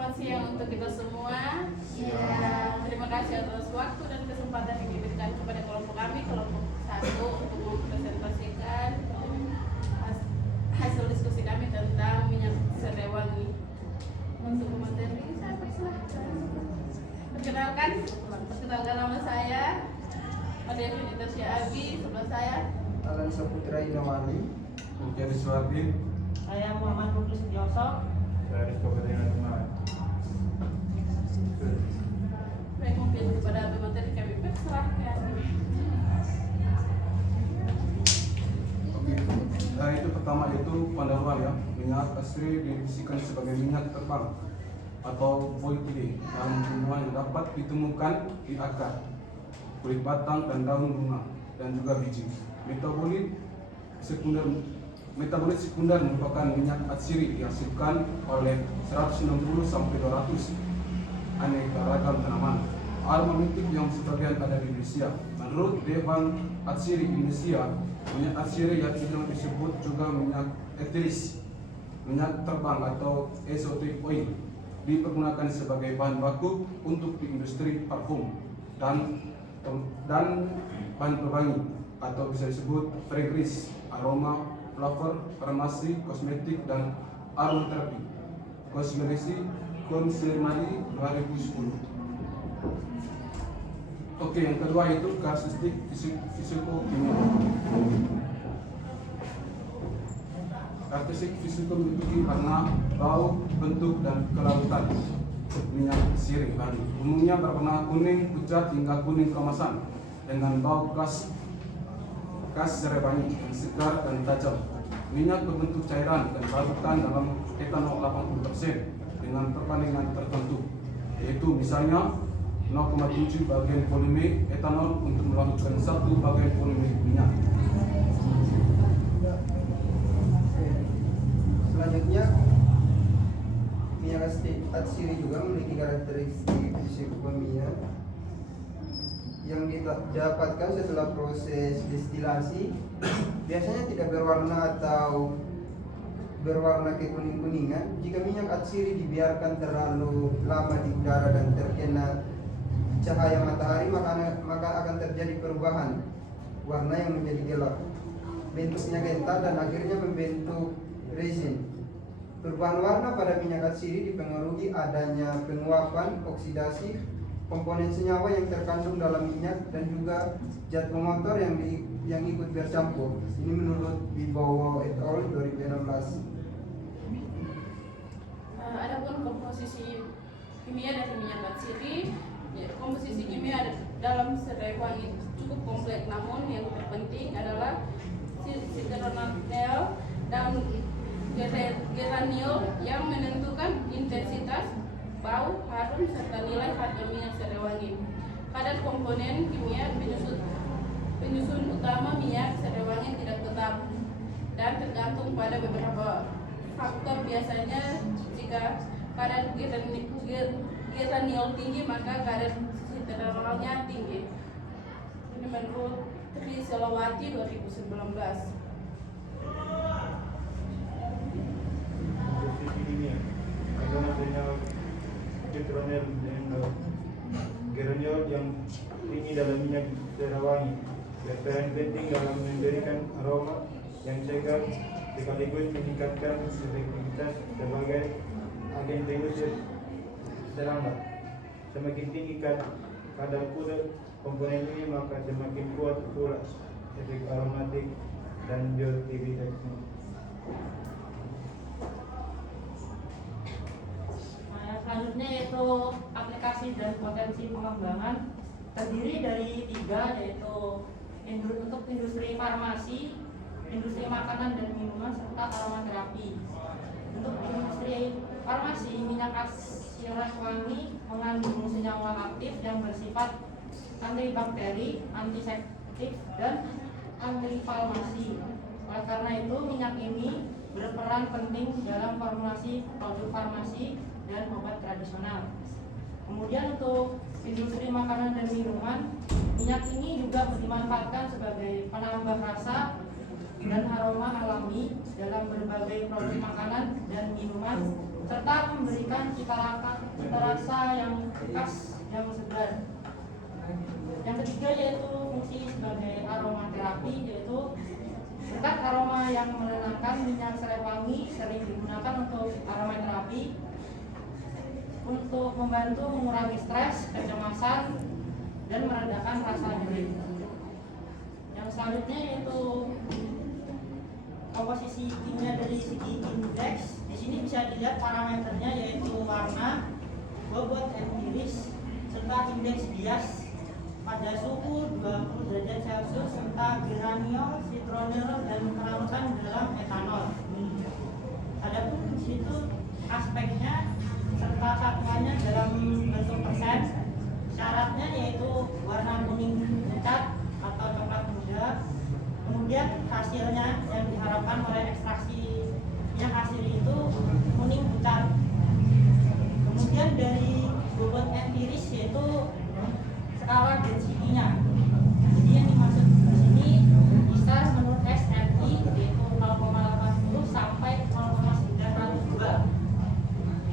selamat siang untuk kita semua. Terima kasih atas waktu dan kesempatan yang diberikan kepada kelompok kami, kelompok 1, untuk mempresentasikan hasil diskusi kami tentang minyak serewangi. Untuk materi, saya persilahkan. Perkenalkan nama saya Maria Finita Syabi, sebelah saya Alan Saputra Inawali, Mungkin Suapin, Saya Muhammad Putri Setiyoso. dari Kabupaten Aceh. baik, mungkin kepada materi kami persilahkan. Oke, itu pertama itu pendahuluan ya. Minyak asri didefinisikan sebagai minyak terbang atau volatile dalam tumbuhan yang dapat ditemukan di akar, kulit batang dan daun bunga, dan juga biji. Metabolit sekunder merupakan minyak atsiri dihasilkan oleh 160 sampai 200 aneka ragam tanaman. Aromatik yang sebagian ada di Indonesia. Menurut Dewan Atsiri Indonesia, minyak atsiri yang disebut juga minyak eteris, minyak terbang atau exotic oil, dipergunakan sebagai bahan baku untuk di industri parfum dan bahan perbangi atau bisa disebut fragrance, aroma, flavor, farmasi, kosmetik, dan aromaterapi. Konsermadi 2010. Oke, yang kedua itu karakteristik fisikokimia. Karakteristik fisikokimia karena bau, bentuk, dan kelautan minyak sirih bali. Umumnya berwarna kuning, pucat hingga kuning keemasan dengan bau khas serebangi yang segar dan tajam. Minyak berbentuk cairan dan larutan dalam etanol 80% dengan perbandingan tertentu, yaitu misalnya 0,7 bagian volume etanol untuk melakukan 1 bagian volume minyak. Selanjutnya, minyak atsiri juga memiliki karakteristik fisikokimia yang didapatkan setelah proses destilasi. Biasanya tidak berwarna atau berwarna kekuning-kuningan. Jika minyak atsiri dibiarkan terlalu lama di udara dan terkena cahaya matahari, maka akan terjadi perubahan warna yang menjadi gelap, bentuknya gental, dan akhirnya membentuk resin. Perubahan warna pada minyak atsiri dipengaruhi adanya penguapan, oksidasi, komponen senyawa yang terkandung dalam minyak, dan juga zat pengotor yang ikut bercampur. Ini menurut Wibowo et al. 2016. Adapun komposisi kimia dari minyak atsiri, komposisi kimia dalam serewangi cukup kompleks, namun yang terpenting adalah citronel dan geraniol yang menentukan intensitas, bau, harum, serta nilai harga minyak serewangi. Kadar komponen kimia penyusun utama minyak serewangi tidak tetap dan tergantung pada beberapa faktor. Biasanya jika kadar geraniol tinggi, maka kadar citronelnya tinggi. Ini menurut Tri Selawati 2019. Citronel dan geraniol yang tinggi dalam minyak serewangi berperan penting dalam memberikan aroma yang segar sekaligus meningkatkan efektivitas sebagai agen pengusir serangga. Semakin tinggi kadar pudar komponen ini, maka semakin kuat pula efek aromatik dan bioaktivitasnya. Selanjutnya yaitu aplikasi dan potensi pengembangan, terdiri dari 3, yaitu untuk industri farmasi, industri makanan dan minuman, serta aromaterapi. Untuk industri farmasi, minyak serewangi mengandung senyawa aktif yang bersifat antibakteri, antiseptik, dan antiinflamasi. Oleh karena itu, minyak ini berperan penting dalam formulasi produk farmasi dan obat tradisional. Kemudian untuk industri makanan dan minuman, minyak ini juga dimanfaatkan sebagai penambah rasa dan aroma alami dalam berbagai produk makanan dan minuman serta memberikan cita rasa yang khas yang segar. Yang ketiga yaitu fungsi sebagai aromaterapi, yaitu berkat aroma yang menenangkan, minyak serai wangi sering digunakan untuk aromaterapi untuk membantu mengurangi stres, kecemasan, dan meredakan rasa nyeri. Yang selanjutnya yaitu komposisi kimia dari segi indeks. Di sini bisa dilihat parameternya yaitu warna, bobot empiris, serta indeks bias pada suhu 20 derajat Celcius serta geraniol, citronil, dan kelarutan dalam etanol. Adapun di situ aspeknya serta satuannya dalam bentuk persen. Syaratnya yaitu warna kuning pucat atau coklat muda. Kemudian hasilnya yang diharapkan oleh ekstraksi minyak asiri itu kuning pucat. Kemudian dari bobot empiris yaitu skala density-nya. Jadi yang dimaksud di sini bisa menurut SNI yaitu 0,80 sampai 0,902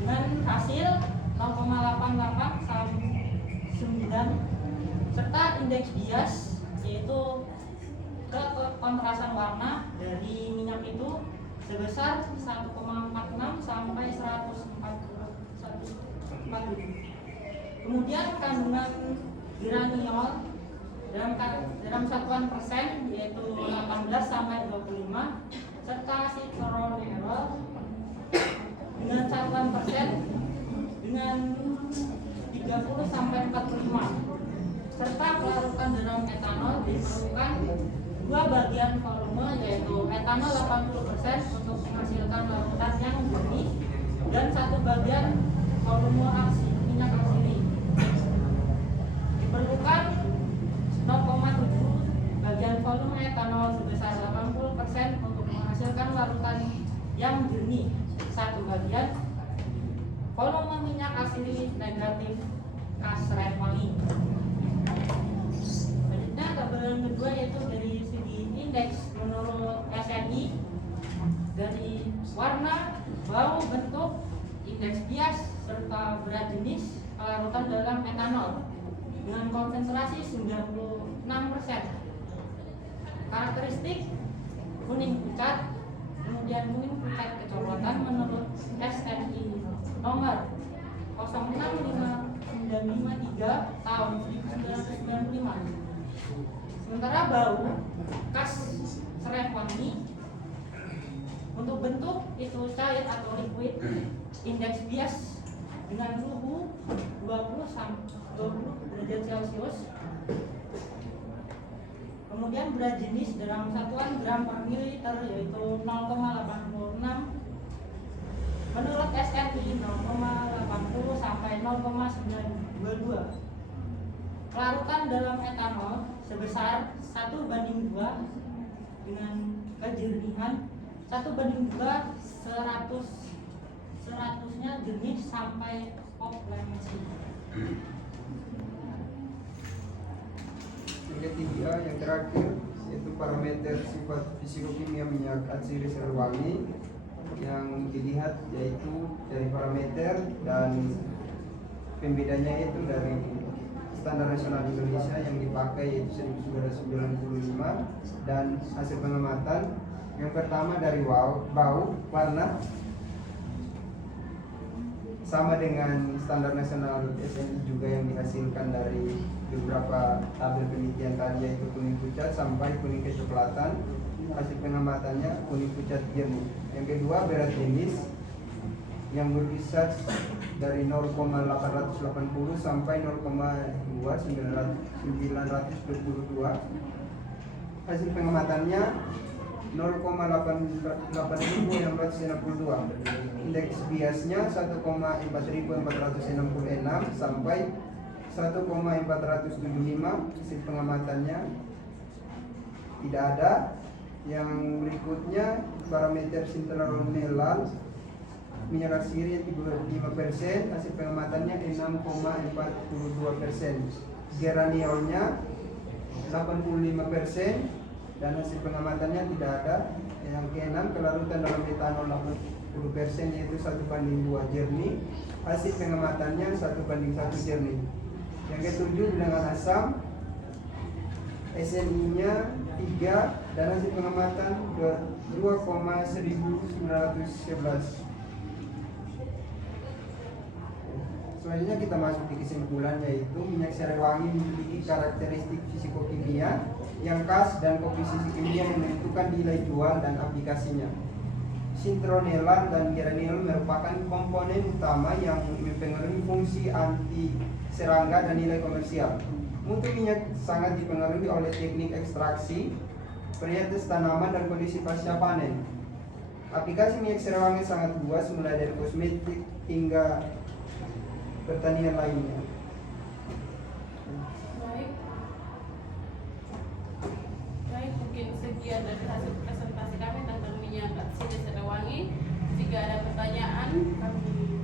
dengan hasil 0,88 sampai 9 serta indeks bias yaitu kontrasan warna dari minyak itu sebesar 1,46 sampai 140. Kemudian kandungan geraniol dalam satuan persen yaitu 18 sampai 25 serta citronil dengan satuan persen dengan 30 sampai 45 serta pelarutan dalam etanol diperlukan 2 bagian volume yaitu etanol 80% untuk menghasilkan larutan yang jernih dan 1 bagian volume minyak asiri. Diperlukan 0,7 bagian volume etanol sebesar 80% untuk menghasilkan larutan yang jernih, 1 bagian volume minyak asiri negatif serai wangi. Selanjutnya tabel yang kedua yaitu dari segi indeks menurut SNI dari warna, bau, bentuk, indeks bias serta berat jenis larutan dalam etanol dengan konsentrasi 96%. Karakteristik kuning pucat, kemudian kuning pucat kecoklatan menurut SNI nomor 065953 tahun 1995. Sementara bau khas serai wangi untuk bentuk itu cair atau liquid, indeks bias dengan suhu 20 derajat Celcius. Kemudian berat jenis dalam satuan gram per mililiter yaitu 0,86 menurut SNI 0,80 sampai 0,922. Larutan dalam etanol sebesar 1:2 dengan kejernihan 1:2 100-nya jernih sampai off-lemasi. Yang ketiga, yang terakhir yaitu parameter sifat fisikokimia minyak asiri serai wangi. Yang dilihat yaitu dari parameter dan pembedanya itu dari standar nasional Indonesia yang dipakai yaitu 1995 dan hasil pengamatan yang pertama dari bau, warna sama dengan standar nasional SNI juga yang dihasilkan dari beberapa tabel penelitian tadi yaitu kuning pucat sampai kuning kecoklatan. Hasil pengamatannya kuning pucat jernih. Yang kedua berat jenis yang berkisar dari 0,880 sampai 0,2922. Hasil pengamatannya 0,8662. Indeks biasnya 1,4466 sampai 1,475. Hasil pengamatannya tidak ada. Yang berikutnya parameter citronil minyak asiri 35%, hasil pengamatannya 6,42%. Geraniolnya 85% dan hasil pengamatannya tidak ada. Yang keenam kelarutan dalam etanol 10% yaitu 1:2 jernih. Hasil pengamatannya 1:1 jernih. Yang ketujuh bilangan asam, SNI-nya 3 dan hasil pengamatan 2,1911. Selanjutnya kita masuk di kesimpulan, yaitu minyak serai wangi memiliki karakteristik fisikokimia yang khas dan komposisi kimia yang menentukan nilai jual dan aplikasinya. Citronella dan geraniol merupakan komponen utama yang mempengaruhi fungsi anti serangga dan nilai komersial. Mutu minyak sangat dipengaruhi oleh teknik ekstraksi, varietas tanaman, dan kondisi pasca panen. Aplikasi minyak serai wangi sangat luas, mulai dari kosmetik hingga pertanian lainnya. Baik, mungkin sekian dari hasil presentasi kami tentang minyak atsiri serai wangi. Jika ada pertanyaan, kami